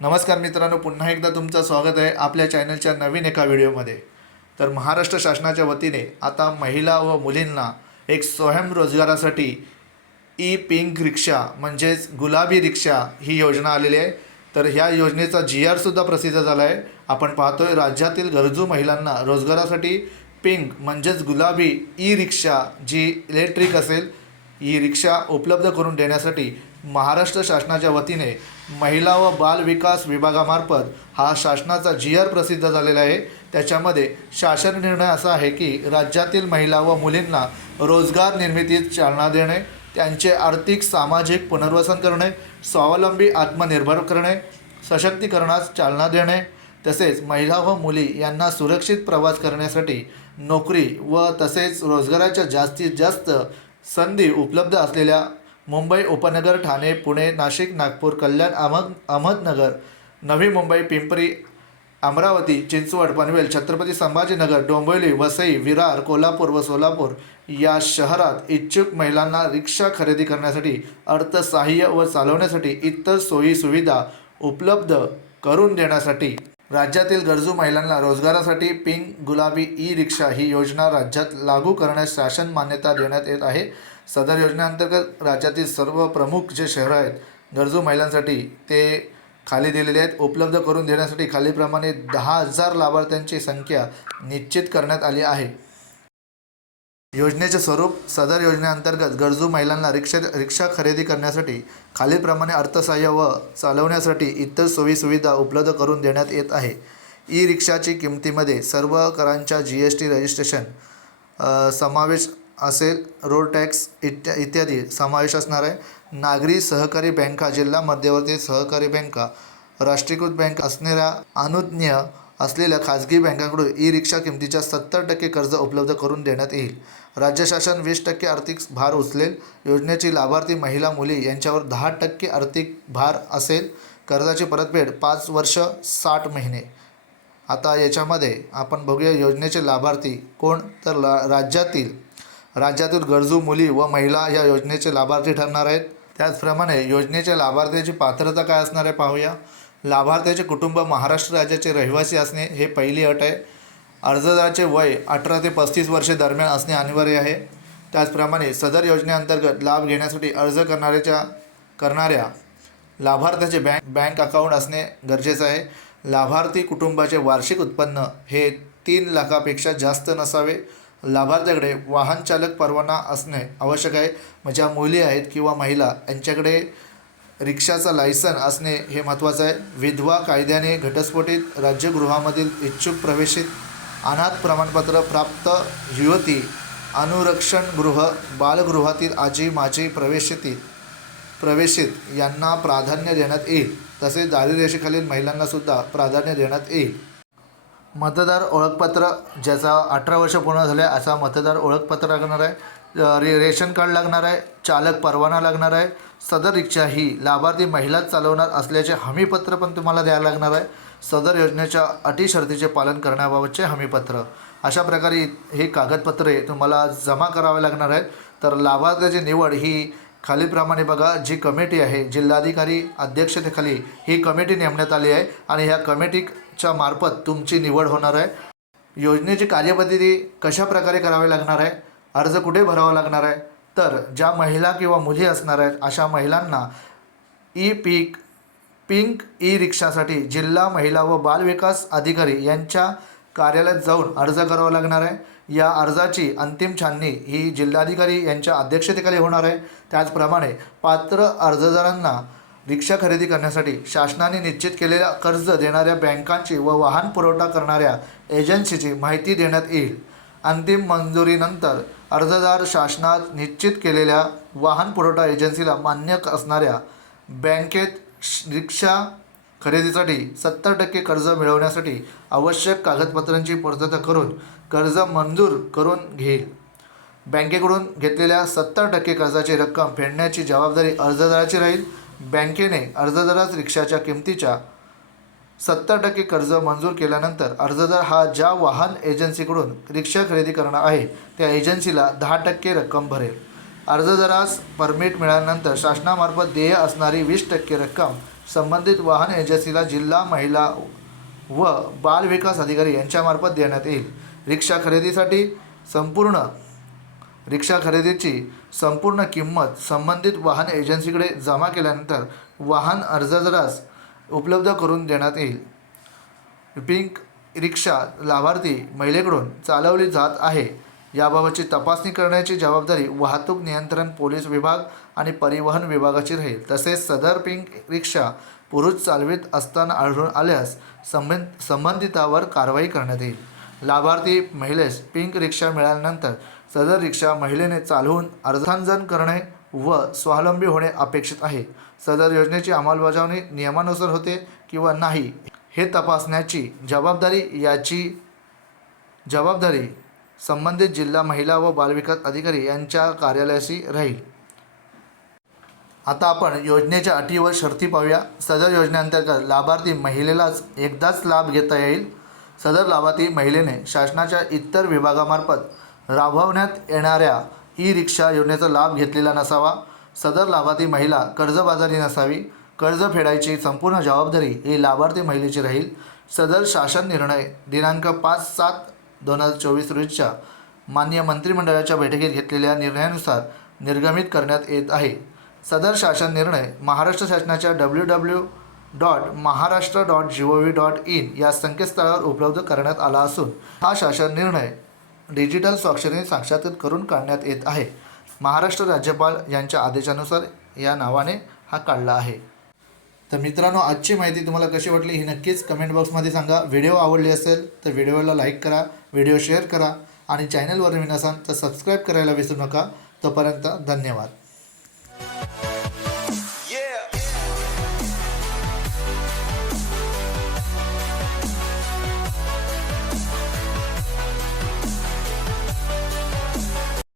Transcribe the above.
नमस्कार मित्रांनो पुन्हा एकदा तुमचं स्वागत आहे आपल्या चॅनलच्या नवीन एका व्हिडिओमध्ये. तर महाराष्ट्र शासनाच्या वतीने आता महिला व मुलींना एक स्वयंरोजगारासाठी ई पिंक रिक्षा म्हणजेच गुलाबी रिक्षा ही योजना आलेली आहे. तर ह्या योजनेचा जी आरसुद्धा प्रसिद्ध झाला आहे आपण पाहतोय राज्यातील गरजू महिलांना रोजगारासाठी पिंक म्हणजेच गुलाबी ई रिक्षा जी इलेक्ट्रिक असेल ही रिक्षा उपलब्ध करून देण्यासाठी महाराष्ट्र शासनाच्या वतीने महिला व बाल विकास विभागामार्फत हा शासनाचा जी आर प्रसिद्ध झालेला आहे. त्याच्यामध्ये शासन निर्णय असा आहे की राज्यातील महिला व मुलींना रोजगार निर्मितीत चालना देणे त्यांचे आर्थिक सामाजिक पुनर्वसन करणे स्वावलंबी आत्मनिर्भर करणे सशक्तीकरणास चालना देणे तसेच महिला व मुली यांना सुरक्षित प्रवास करण्यासाठी नोकरी व तसेच रोजगाराच्या जास्तीत जास्त संधी उपलब्ध असलेल्या मुंबई उपनगर ठाणे पुणे नाशिक नागपूर कल्याण अहमद अहमदनगर नवी मुंबई पिंपरी अमरावती चिंचवड पनवेल छत्रपती संभाजीनगर डोंबिवली वसई विरार कोल्हापूर व सोलापूर या शहरात इच्छुक महिलांना रिक्षा खरेदी करण्यासाठी अर्थसहाय्य व चालवण्यासाठी इतर सोयी सुविधा उपलब्ध करून देण्यासाठी राज्यातील गरजू महिलांना रोजगारासाठी पिंक गुलाबी ई रिक्षा ही योजना राज्यात लागू करण्यास शासन मान्यता देण्यात येत आहे. सदर योजनेअंतर्गत राज्यातील सर्व प्रमुख जे शहरं आहेत गरजू महिलांसाठी ते खाली दिलेले आहेत. उपलब्ध करून देण्यासाठी खालीप्रमाणे दहा हजार लाभार्थ्यांची संख्या निश्चित करण्यात आली आहे. योजनेचे स्वरूप सदर योजनेअंतर्गत गरजू महिलांना रिक्षा रिक्षा खरेदी करण्यासाठी खालीलप्रमाणे अर्थसहाय्य व चालवण्यासाठी इतर सोयीसुविधा उपलब्ध करून देण्यात येत आहे. ई रिक्षाची किमतीमध्ये सर्व करांच्या जी एस टी रजिस्ट्रेशन समावेश असेल रोड टॅक्स इत्या इत्यादी समावेश असणार आहे. नागरी सहकारी बँका जिल्हा मध्यवर्ती सहकारी बँका राष्ट्रीयकृत बँक असणाऱ्या अनुज्ञ असलेल्या खाजगी बँकांकडून ई रिक्षा किमतीच्या सत्तर टक्के कर्ज उपलब्ध करून देण्यात येईल. राज्य शासन वीस टक्के आर्थिक भार उचलेल. योजनेची लाभार्थी महिला मुली यांच्यावर दहा टक्के आर्थिक भार असेल. कर्जाची परतफेड पाच वर्ष साठ महिने. आता याच्यामध्ये आपण बघूया योजनेचे लाभार्थी कोण? तर ला राज्यातील राज्यातील गरजू मुली व महिला या योजनेचे लाभार्थी ठरणार आहेत. त्याचप्रमाणे योजनेच्या लाभार्थ्याची पात्रता काय असणार आहे पाहूया. लाभार्थ्याचे कुटुंब महाराष्ट्र राज्याचे रहिवासी असणे हे पहिली अट आहे. अर्जदाराचे वय अठरा ते पस्तीस वर्षे दरम्यान असणे अनिवार्य आहे. त्याचप्रमाणे सदर योजनेअंतर्गत लाभ घेण्यासाठी अर्ज करणाऱ्याच्या करणाऱ्या लाभार्थ्याचे बँक बँक अकाउंट असणे गरजेचं आहे. लाभार्थी कुटुंबाचे वार्षिक उत्पन्न हे तीन लाखापेक्षा जास्त नसावे. लाभार्थ्याकडे वाहन चालक परवाना असणे आवश्यक आहे. मग ज्या मुली आहेत किंवा महिला यांच्याकडे रिक्षाचा लायसन असणे हे महत्त्वाचं आहे. विधवा कायद्याने घटस्फोटित राज्यगृहामधील इच्छुक प्रवेशित अनाथ प्रमाणपत्र प्राप्त युवती अनुरक्षणगृह बालगृहातील आजी माजी प्रवेशिती प्रवेशित यांना प्राधान्य देण्यात येईल. तसेच दारिद्र्यरेषेखालील महिलांनासुद्धा प्राधान्य देण्यात येईल. मतदार ओळखपत्र ज्याचा अठरा वर्ष पूर्ण झाले असा मतदार ओळखपत्र लागणार आहे. रे रेशन कार्ड लागणार आहे. चालक परवाना लागणार आहे. सदर रिक्षा ही लाभार्थी महिलाच चालवणार असल्याचे हमीपत्र पण तुम्हाला द्यायला लागणार आहे. सदर योजनेच्या अटी शर्तीचे पालन करण्याबाबतचे हमीपत्र. अशा प्रकारे हे कागदपत्रे तुम्हाला जमा करावे लागणार आहेत. तर लाभार्थ्याची निवड ही खालीलप्रमाणे बघा जी कमिटी आहे जिल्हाधिकारी अध्यक्षतेखाली ही कमिटी नेमण्यात आली आहे आणि ह्या कमिटीच्या मार्फत तुमची निवड होणार आहे. योजनेची कार्यपद्धती कशा प्रकारे करावी लागणार आहे? अर्ज कुठे भरावा लागणार आहे? तर ज्या महिला किंवा मुली असणार आहेत अशा महिलांना ई पीक पिंक ई रिक्षासाठी जिल्हा महिला व बालविकास अधिकारी यांच्या कार्यालयात जाऊन अर्ज करावा लागणार आहे. या अर्जाची अंतिम छाननी ही जिल्हाधिकारी यांच्या अध्यक्षतेखाली होणार आहे. त्याचप्रमाणे पात्र अर्जदारांना रिक्षा खरेदी करण्यासाठी शासनाने निश्चित केलेल्या कर्ज देणाऱ्या बँकांची व वाहन पुरवठा करणाऱ्या एजन्सीची माहिती देण्यात येईल. अंतिम मंजुरीनंतर अर्जदार शासनात निश्चित केलेल्या वाहन पुरवठा एजन्सीला मान्य असणाऱ्या बँकेत श- रिक्षा खरेदीसाठी सत्तर टक्के कर्ज मिळवण्यासाठी आवश्यक कागदपत्रांची पूर्तता करून कर्ज मंजूर करून घेईल. बँकेकडून घेतलेल्या सत्तर टक्के कर्जाची रक्कम फेडण्याची जबाबदारी अर्जदाराची राहील. बँकेने अर्जदारास रिक्षाच्या किमतीच्या सत्तर टक्के कर्ज मंजूर केल्यानंतर अर्जदार हा ज्या वाहन एजन्सीकडून रिक्षा खरेदी करणार आहे त्या एजन्सीला दहा टक्के रक्कम भरेल. अर्जदारास परमिट मिळाल्यानंतर शासनामार्फत देय असणारी वीस टक्के रक्कम संबंधित वाहन एजन्सीला जिल्हा महिला व बाल विकास अधिकारी यांच्यामार्फत देण्यात येईल. रिक्षा खरेदीसाठी संपूर्ण रिक्षा खरेदीची संपूर्ण किंमत संबंधित वाहन एजन्सीकडे जमा केल्यानंतर वाहन अर्जदारास उपलब्ध करून देण्यात येईल. पिंक रिक्षा लाभार्थी महिलेकडून चालवली जात आहे. याबाबतची तपासणी करण्याची जबाबदारी वाहतूक नियंत्रण पोलीस विभाग आणि परिवहन विभागाची राहील. तसेच सदर पिंक रिक्षा पुरुष चालवित असताना आढळून आल्यास संबंध संबंधितावर कारवाई करण्यात येईल. लाभार्थी महिलेस पिंक रिक्षा मिळाल्यानंतर सदर रिक्षा महिलेने चालवून अर्थांजन करणे व स्वावलंबी होणे अपेक्षित आहे. सदर योजनेची अंमलबजावणी नियमानुसार होते किंवा नाही हे तपासण्याची जबाबदारी याची जबाबदारी संबंधित जिल्हा महिला व बालविकास अधिकारी यांच्या कार्यालयाशी राहील. आता आपण योजनेच्या अटी व शर्ती पाहूया. सदर योजनेअंतर्गत लाभार्थी महिलेलाच एकदाच लाभ घेता येईल. सदर लाभार्थी महिलेने शासनाच्या इतर विभागामार्फत राबवण्यात येणाऱ्या ई रिक्षा योजनेचा लाभ घेतलेला नसावा. सदर लाभार्थी महिला कर्जबाजारी नसावी. कर्ज फेडायची संपूर्ण जबाबदारी ही लाभार्थी महिलेची राहील. सदर शासन निर्णय दिनांक पाच सात दोन हजार चोवीस रोजीच्या मान्य मंत्रिमंडळाच्या बैठकीत घेतलेल्या निर्णयानुसार निर्गमित करण्यात येत आहे. सदर शासन निर्णय महाराष्ट्र शासनाच्या W W dot Maharashtra dot G O V dot in या संकेतस्थळावर उपलब्ध करण्यात आला असून हा शासन निर्णय डिजिटल स्वाक्षरीने साक्षात्कृत करून काढण्यात येत आहे. महाराष्ट्र राज्यपाल यांच्या आदेशानुसार या नावाने हा काढला आहे. तर मित्रांनो आजची माहिती तुम्हाला कशी वाटली ही नक्कीच कमेंट बॉक्समध्ये सांगा. व्हिडिओ आवडली असेल तर व्हिडिओला लाईक करा व्हिडिओ शेअर करा आणि चॅनलवर नवीन असाल तर सबस्क्राईब करायला विसरू नका. तोपर्यंत धन्यवाद.